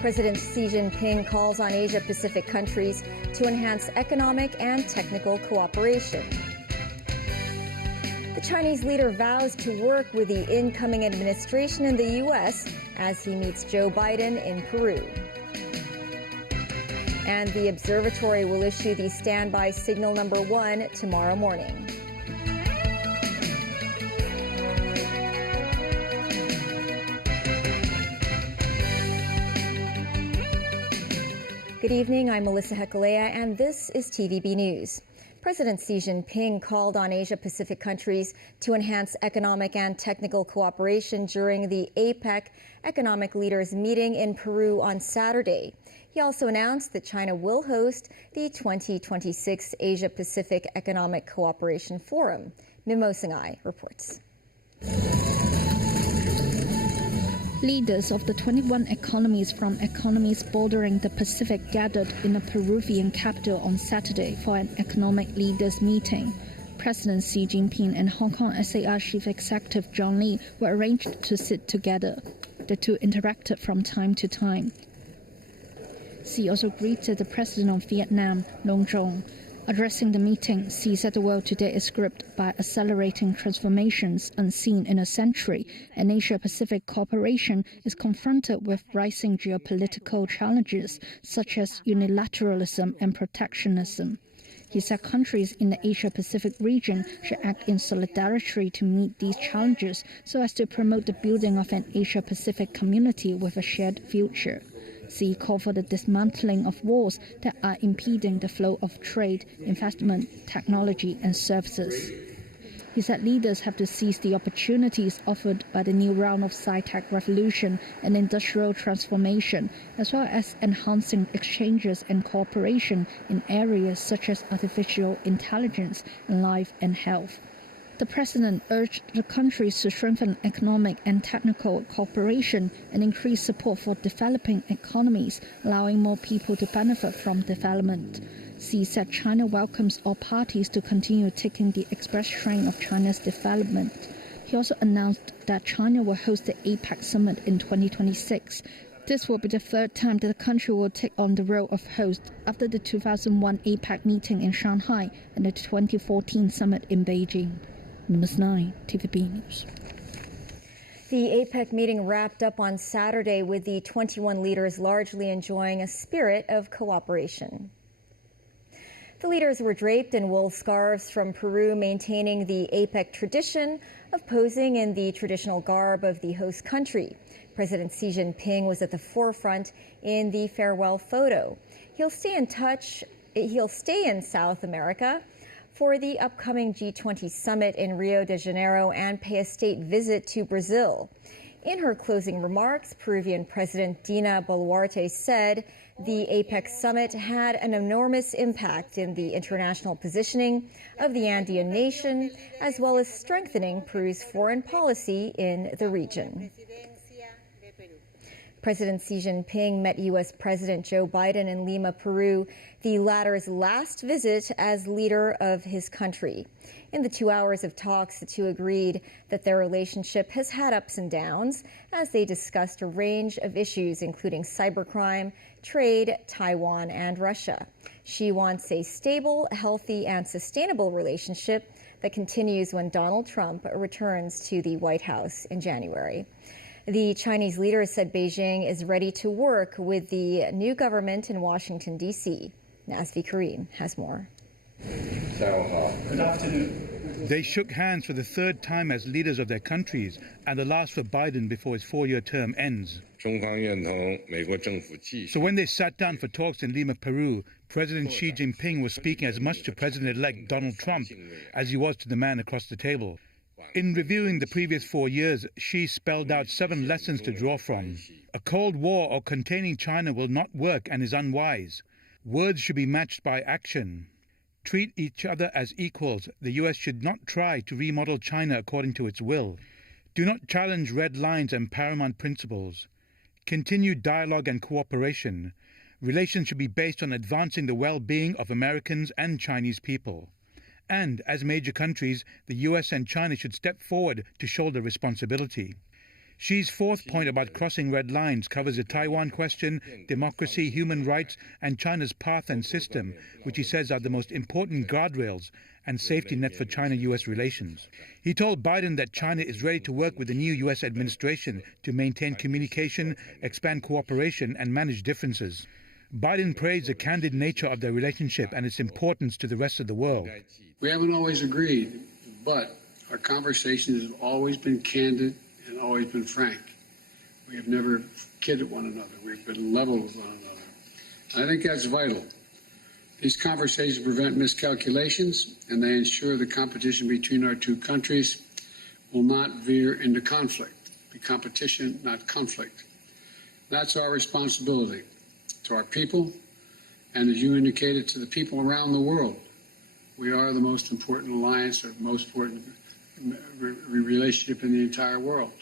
President Xi Jinping calls on Asia-Pacific countries to enhance economic and technical cooperation. The Chinese leader vows to work with the incoming administration in the U.S. as he meets Joe Biden in Peru. And the observatory will issue the standby signal number 1 tomorrow morning. Good evening, I'm Melissa Hekalea, and this is TVB News. President Xi Jinping called on Asia-Pacific countries to enhance economic and technical cooperation during the APEC economic leaders meeting in Peru on Saturday. He also announced that China will host the 2026 Asia-Pacific Economic Cooperation Forum. Mimo Singhai reports. Leaders of the 21 economies from economies bordering the Pacific gathered in the Peruvian capital on Saturday for an economic leaders meeting. President Xi Jinping and Hong Kong SAR Chief Executive John Lee were arranged to sit together. The two interacted from time to time. Xi also greeted the President of Vietnam, Long Zhong. Addressing the meeting, Xi said the world today is gripped by accelerating transformations unseen in a century, and Asia-Pacific cooperation is confronted with rising geopolitical challenges such as unilateralism and protectionism. He said countries in the Asia-Pacific region should act in solidarity to meet these challenges so as to promote the building of an Asia-Pacific community with a shared future. Xi called for the dismantling of walls that are impeding the flow of trade, investment, technology and services. He said leaders have to seize the opportunities offered by the new round of sci-tech revolution and industrial transformation, as well as enhancing exchanges and cooperation in areas such as artificial intelligence and life and health. The president urged the countries to strengthen economic and technical cooperation and increase support for developing economies, allowing more people to benefit from development. Xi said China welcomes all parties to continue taking the express train of China's development. He also announced that China will host the APEC summit in 2026. This will be the third time that the country will take on the role of host after the 2001 APEC meeting in Shanghai and the 2014 summit in Beijing. Numbers 9, TVB News. The APEC meeting wrapped up on Saturday with the 21 leaders largely enjoying a spirit of cooperation. The leaders were draped in wool scarves from Peru, maintaining the APEC tradition of posing in the traditional garb of the host country. President Xi Jinping was at the forefront in the farewell photo. He'll stay in South America for the upcoming G20 summit in Rio de Janeiro and pay a state visit to Brazil. In her closing remarks, Peruvian President Dina Boluarte said the APEC summit had an enormous impact in the international positioning of the Andean nation, as well as strengthening Peru's foreign policy in the region. President Xi Jinping met U.S. President Joe Biden in Lima, Peru, the latter's last visit as leader of his country. In the 2 hours of talks, the two agreed that their relationship has had ups and downs as they discussed a range of issues, including cybercrime, trade, Taiwan, and Russia. Xi wants a stable, healthy, and sustainable relationship that continues when Donald Trump returns to the White House in January. The Chinese leader said Beijing is ready to work with the new government in Washington, D.C. Nazvi Karim has more. Good afternoon. They shook hands for the third time as leaders of their countries, and the last for Biden before his 4-year term ends. So when they sat down for talks in Lima, Peru, President Xi Jinping was speaking as much to President-elect Donald Trump as he was to the man across the table. In reviewing the previous 4 years, Xi spelled out 7 lessons to draw from. A Cold War or containing China will not work and is unwise. Words should be matched by action. Treat each other as equals. The U.S. should not try to remodel China according to its will. Do not challenge red lines and paramount principles. Continue dialogue and cooperation. Relations should be based on advancing the well-being of Americans and Chinese people. And as major countries, the US and China should step forward to shoulder responsibility. Xi's fourth point about crossing red lines covers the Taiwan question, democracy, human rights, and China's path and system, which he says are the most important guardrails and safety net for China-US relations. He told Biden that China is ready to work with the new US administration to maintain communication, expand cooperation, and manage differences. Biden praised the candid nature of their relationship and its importance to the rest of the world. We haven't always agreed, but our conversations have always been candid and always been frank. We have never kidded one another. We've been level with one another. And I think that's vital. These conversations prevent miscalculations, and they ensure the competition between our two countries will not veer into conflict. Be competition, not conflict. That's our responsibility to our people, and as you indicated, to the people around the world. We are the most important alliance or most important relationship in the entire world.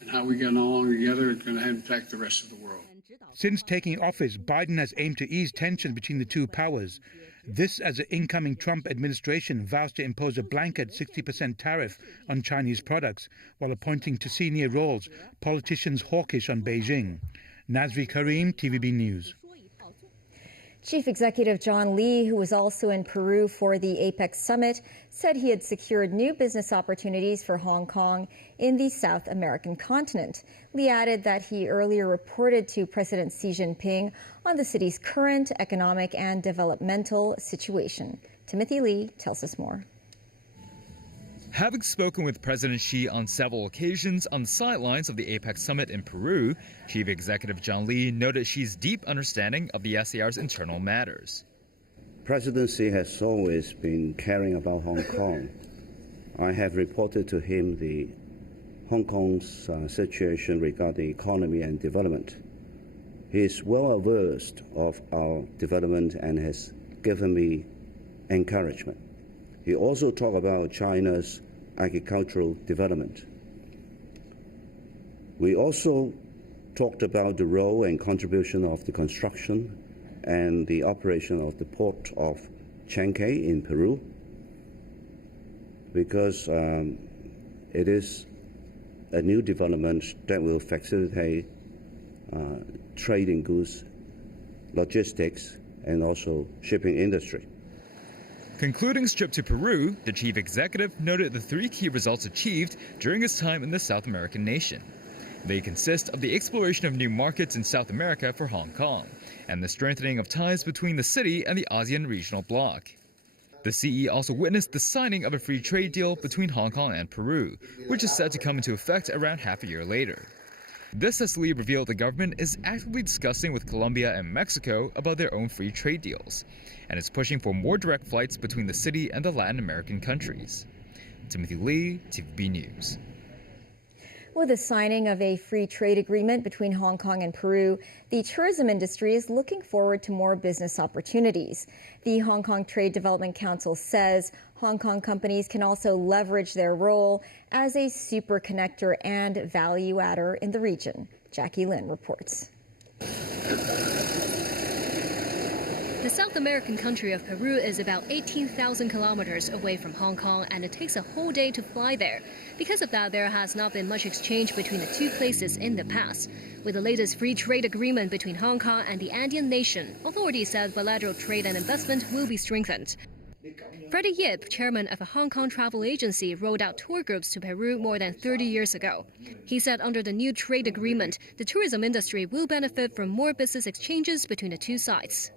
And how we get along together is going to impact the rest of the world. Since taking office, Biden has aimed to ease tensions between the two powers. This as the incoming Trump administration vows to impose a blanket 60% tariff on Chinese products, while appointing to senior roles politicians hawkish on Beijing. Nazri Karim, TVB News. Chief Executive John Lee, who was also in Peru for the APEC summit, said he had secured new business opportunities for Hong Kong in the South American continent. Lee added that he earlier reported to President Xi Jinping on the city's current economic and developmental situation. Timothy Lee tells us more. Having spoken with President Xi on several occasions on the sidelines of the APEC summit in Peru, Chief Executive John Lee noted Xi's deep understanding of the SAR's internal matters. President Xi has always been caring about Hong Kong. I have reported to him the Hong Kong's situation regarding economy and development. He is well versed of our development and has given me encouragement. He also talked about China's agricultural development. We also talked about the role and contribution of the construction and the operation of the port of Chancay in Peru, because it is a new development that will facilitate trade in goods, logistics, and also shipping industry. Concluding his trip to Peru, the chief executive noted the three key results achieved during his time in the South American nation. They consist of the exploration of new markets in South America for Hong Kong and the strengthening of ties between the city and the ASEAN regional bloc. The CE also witnessed the signing of a free trade deal between Hong Kong and Peru, which is set to come into effect around half a year later. This, as Lee revealed, the government is actively discussing with Colombia and Mexico about their own free trade deals, and is pushing for more direct flights between the city and the Latin American countries. Timothy Lee, TVB News. With the signing of a free trade agreement between Hong Kong and Peru, the tourism industry is looking forward to more business opportunities. The Hong Kong Trade Development Council says Hong Kong companies can also leverage their role as a super connector and value adder in the region. Jackie Lin reports. The South American country of Peru is about 18,000 kilometers away from Hong Kong, and it takes a whole day to fly there. Because of that, there has not been much exchange between the two places in the past. With the latest free trade agreement between Hong Kong and the Andean nation, authorities said bilateral trade and investment will be strengthened. Freddie Yip, chairman of a Hong Kong travel agency, rolled out tour groups to Peru more than 30 years ago. He said under the new trade agreement, the tourism industry will benefit from more business exchanges between the two sides.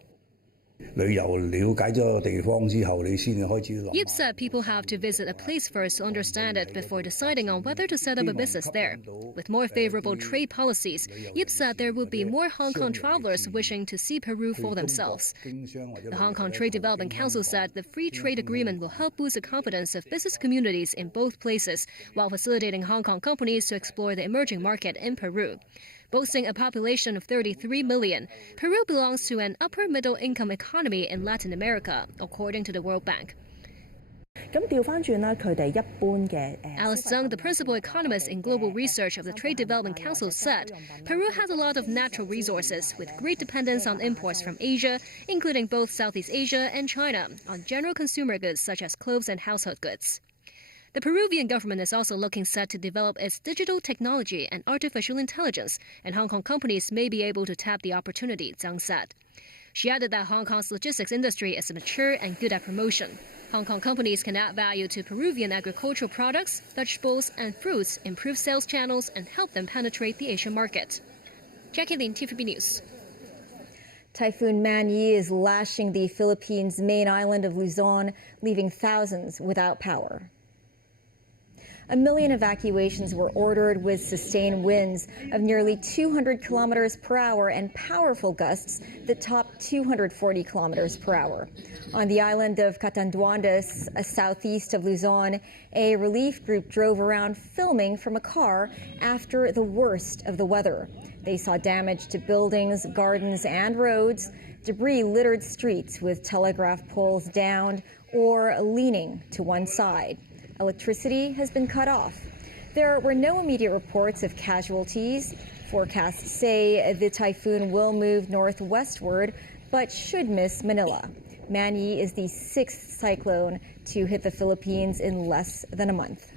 Yip said people have to visit a place first to understand it before deciding on whether to set up a business there. With more favorable trade policies, Yip said there would be more Hong Kong travelers wishing to see Peru for themselves. The Hong Kong Trade Development Council said the free trade agreement will help boost the confidence of business communities in both places, while facilitating Hong Kong companies to explore the emerging market in Peru. Boasting a population of 33 million, Peru belongs to an upper-middle income economy in Latin America, according to the World Bank. Alice Zhang, the principal economist in global research of the Trade Development Council, said Peru has a lot of natural resources with great dependence on imports from Asia, including both Southeast Asia and China, on general consumer goods such as clothes and household goods. The Peruvian government is also looking set to develop its digital technology and artificial intelligence, and Hong Kong companies may be able to tap the opportunity, Zhang said. She added that Hong Kong's logistics industry is mature and good at promotion. Hong Kong companies can add value to Peruvian agricultural products, vegetables, and fruits, improve sales channels, and help them penetrate the Asian market. Jackie Lin, TVB News. Typhoon Man-yi is lashing the Philippines' main island of Luzon, leaving thousands without power. 1 million evacuations were ordered with sustained winds of nearly 200 kilometers per hour and powerful gusts that topped 240 kilometers per hour. On the island of Catanduanes, southeast of Luzon, a relief group drove around filming from a car after the worst of the weather. They saw damage to buildings, gardens, and roads. Debris littered streets with telegraph poles downed or leaning to one side. Electricity has been cut off. There were no immediate reports of casualties. Forecasts say the typhoon will move northwestward, but should miss Manila. Man-yi is the 6th cyclone to hit the Philippines in less than a month.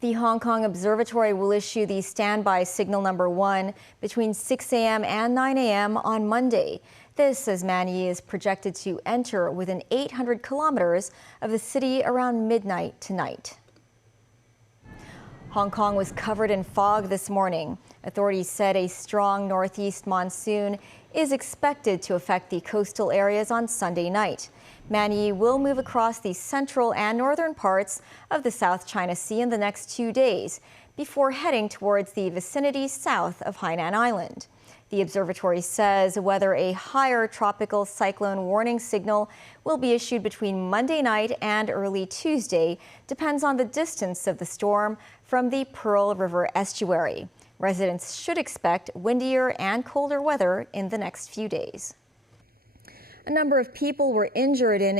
The Hong Kong Observatory will issue the standby signal number 1 between 6 a.m. and 9 a.m. on Monday. This, as Man-yi is projected to enter within 800 kilometers of the city around midnight tonight. Hong Kong was covered in fog this morning. Authorities said a strong northeast monsoon is expected to affect the coastal areas on Sunday night. Man-yi will move across the central and northern parts of the South China Sea in the next 2 days before heading towards the vicinity south of Hainan Island. The observatory says whether a higher tropical cyclone warning signal will be issued between Monday night and early Tuesday depends on the distance of the storm from the Pearl River estuary. Residents should expect windier and colder weather in the next few days. A number of people were injured in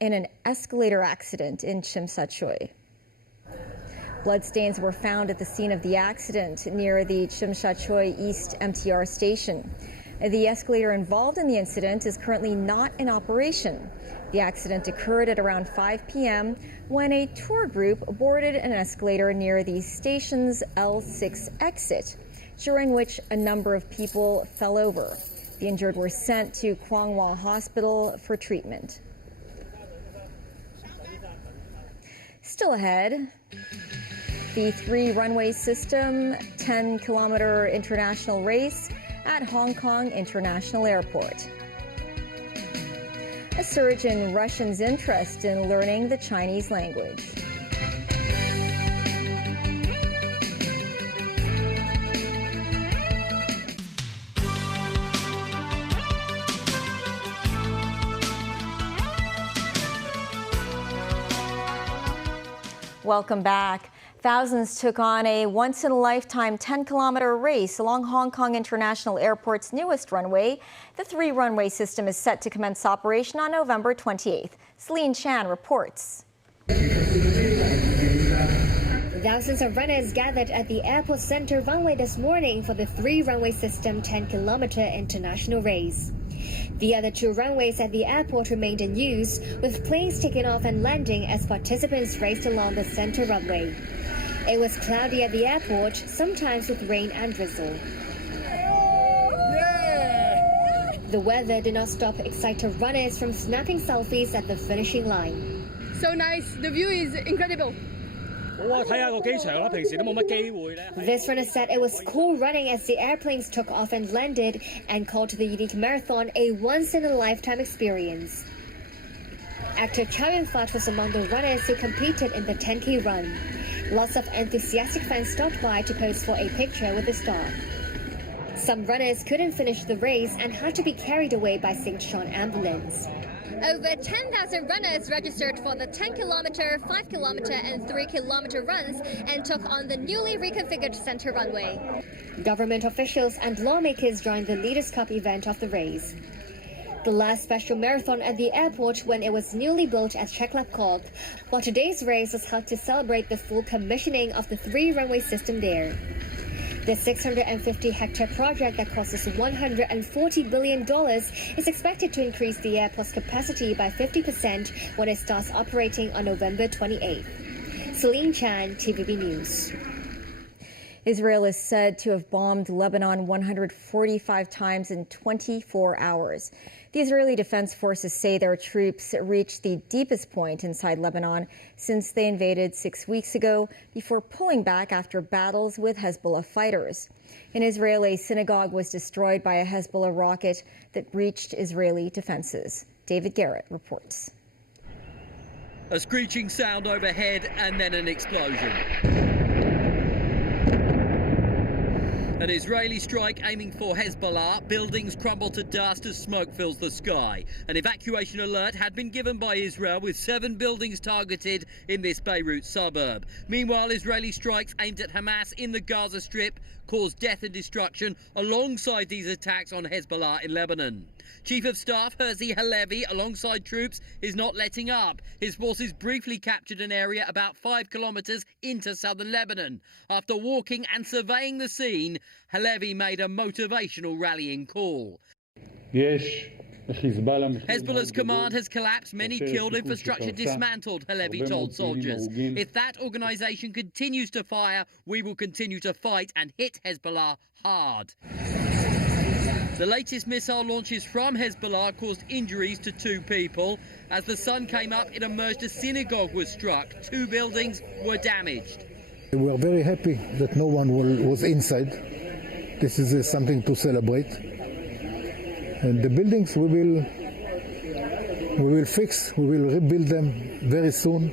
an escalator accident in Tsim Sha Tsui. Bloodstains were found at the scene of the accident near the Tsim Sha Tsui East MTR station. The escalator involved in the incident is currently not in operation. The accident occurred at around 5 p.m. when a tour group boarded an escalator near the station's L6 exit, during which a number of people fell over. The injured were sent to Kwang Wah Hospital for treatment. Still ahead, the 3-runway system 10-kilometer international race at Hong Kong International Airport. A surge in Russians' interest in learning the Chinese language. Welcome back. Thousands took on a once-in-a-lifetime 10-kilometer race along Hong Kong International Airport's newest runway. The 3-runway system is set to commence operation on November 28th. Celine Chan reports. Thousands of runners gathered at the airport center runway this morning for the 3-runway system 10-kilometer international race. The other 2 runways at the airport remained in use, with planes taking off and landing as participants raced along the center runway. It was cloudy at the airport, sometimes with rain and drizzle. The weather did not stop excited runners from snapping selfies at the finishing line. So nice, the view is incredible. This runner said it was cool running as the airplanes took off and landed, and called the unique marathon a once-in-a-lifetime experience. Actor Chow Yun-fat was among the runners who competed in the 10K run. Lots of enthusiastic fans stopped by to pose for a picture with the star. Some runners couldn't finish the race and had to be carried away by St. John ambulance. Over 10,000 runners registered for the 10-kilometer, 5-kilometer and 3-kilometer runs and took on the newly reconfigured center runway. Government officials and lawmakers joined the Leaders' Cup event of the race. The last special marathon at the airport when it was newly built as Cheklapkog, while today's race was held to celebrate the full commissioning of the 3-runway system there. The 650-hectare project that costs $140 billion is expected to increase the airport's capacity by 50% when it starts operating on November 28th. Celine Chan, TVB News. Israel is said to have bombed Lebanon 145 times in 24 hours. The Israeli Defense Forces say their troops reached the deepest point inside Lebanon since they invaded 6 weeks ago, before pulling back after battles with Hezbollah fighters. In Israel, a synagogue was destroyed by a Hezbollah rocket that reached Israeli defenses. David Garrett reports. A screeching sound overhead and then an explosion. An Israeli strike aiming for Hezbollah. Buildings crumble to dust as smoke fills the sky. An evacuation alert had been given by Israel, with 7 buildings targeted in this Beirut suburb. Meanwhile, Israeli strikes aimed at Hamas in the Gaza Strip caused death and destruction alongside these attacks on Hezbollah in Lebanon. Chief of Staff Herzi Halevi, alongside troops, is not letting up. His forces briefly captured an area about 5 kilometers into southern Lebanon. After walking and surveying the scene, Halevi made a motivational rallying call. Hezbollah's command has collapsed, many killed, infrastructure dismantled, Halevi told soldiers. If that organisation continues to fire, we will continue to fight and hit Hezbollah hard. The latest missile launches from Hezbollah caused injuries to 2 people. As the sun came up, it emerged a synagogue was struck. 2 buildings were damaged. We are very happy that no one was inside. This is something to celebrate. And the buildings we will fix, we will rebuild them very soon.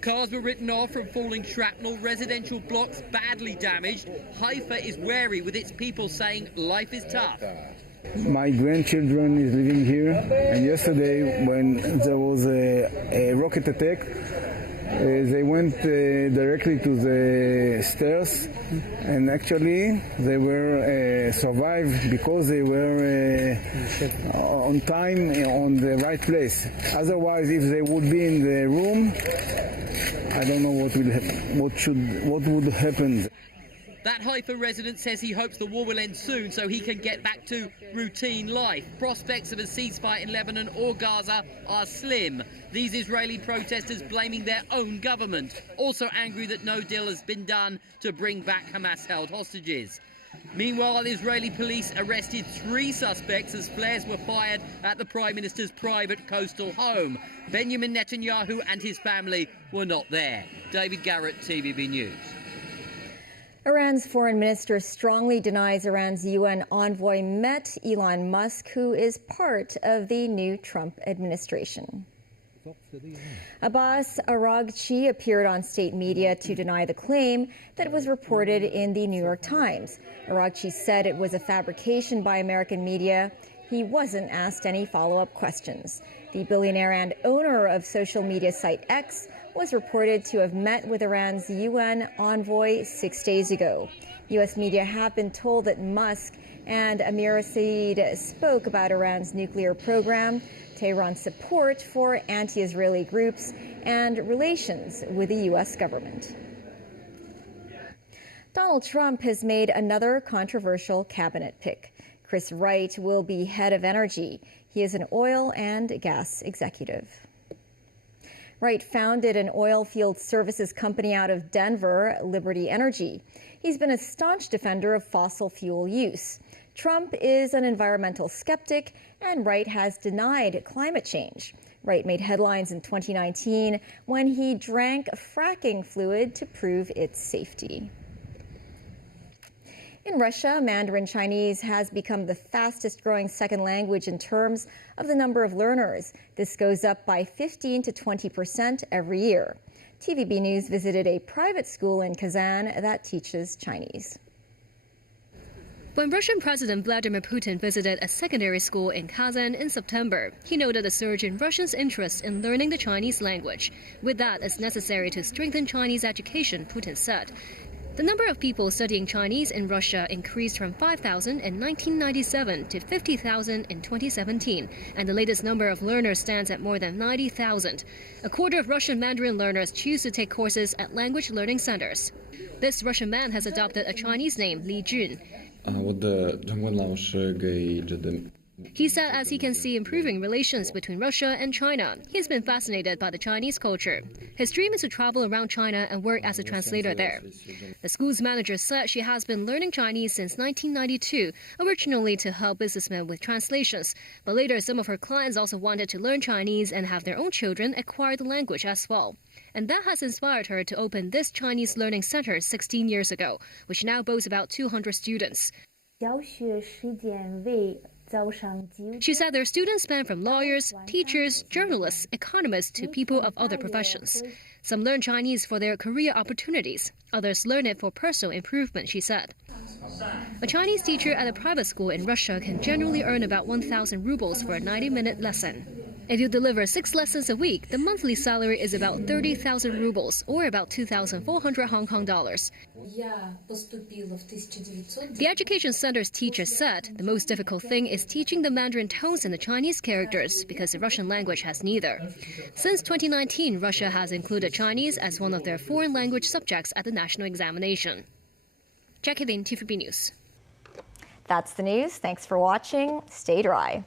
Cars were written off from falling shrapnel, residential blocks badly damaged. Haifa is wary, with its people saying life is tough. My grandchildren is living here, and yesterday when there was a rocket attack, they went directly to the stairs, and actually they were survived because they were on time on the right place. Otherwise, if they would be in the room, I don't know what would happen. That Haifa resident says he hopes the war will end soon so he can get back to routine life. Prospects of a ceasefire in Lebanon or Gaza are slim. These Israeli protesters blaming their own government, also angry that no deal has been done to bring back Hamas-held hostages. Meanwhile, Israeli police arrested 3 suspects as flares were fired at the Prime Minister's private coastal home. Benjamin Netanyahu and his family were not there. David Garrett, TVB News. Iran's foreign minister strongly denies Iran's UN envoy met Elon Musk, who is part of the new Trump administration. Abbas Araghchi appeared on state media to deny the claim that was reported in the New York Times. Araghchi said it was a fabrication by American media. He wasn't asked any follow-up questions. The billionaire and owner of social media site X was reported to have met with Iran's UN envoy 6 days ago. U.S. media have been told that Musk and Amir Saeed spoke about Iran's nuclear program, Tehran's support for anti-Israeli groups, and relations with the U.S. government. Donald Trump has made another controversial cabinet pick. Chris Wright will be head of energy. He is an oil and gas executive. Wright founded an oil field services company out of Denver, Liberty Energy. He's been a staunch defender of fossil fuel use. Trump is an environmental skeptic, and Wright has denied climate change. Wright made headlines in 2019 when he drank fracking fluid to prove its safety. In Russia, Mandarin Chinese has become the fastest growing second language in terms of the number of learners. This goes up by 15 to 20% every year. TVB News visited a private school in Kazan that teaches Chinese. When Russian President Vladimir Putin visited a secondary school in Kazan in September, he noted a surge in Russians' interest in learning the Chinese language. With that, it's necessary to strengthen Chinese education, Putin said. The number of people studying Chinese in Russia increased from 5,000 in 1997 to 50,000 in 2017, and the latest number of learners stands at more than 90,000. A quarter of Russian Mandarin learners choose to take courses at language learning centers. This Russian man has adopted a Chinese name, Li Jun. He said as he can see improving relations between Russia and China, he's been fascinated by the Chinese culture. His dream is to travel around China and work as a translator there. The school's manager said she has been learning Chinese since 1992, originally to help businessmen with translations. But later, some of her clients also wanted to learn Chinese and have their own children acquire the language as well. And that has inspired her to open this Chinese learning center 16 years ago, which now boasts about 200 students. She said their students span from lawyers, teachers, journalists, economists to people of other professions. Some learn Chinese for their career opportunities. Others learn it for personal improvement, she said. A Chinese teacher at a private school in Russia can generally earn about 1,000 rubles for a 90-minute lesson. If you deliver 6 lessons a week, the monthly salary is about 30,000 rubles, or about 2,400 Hong Kong dollars. The education center's teacher said the most difficult thing is teaching the Mandarin tones and the Chinese characters, because the Russian language has neither. Since 2019, Russia has included Chinese as one of their foreign language subjects at the national examination. Jackie Lin, TVB News. That's the news. Thanks for watching. Stay dry.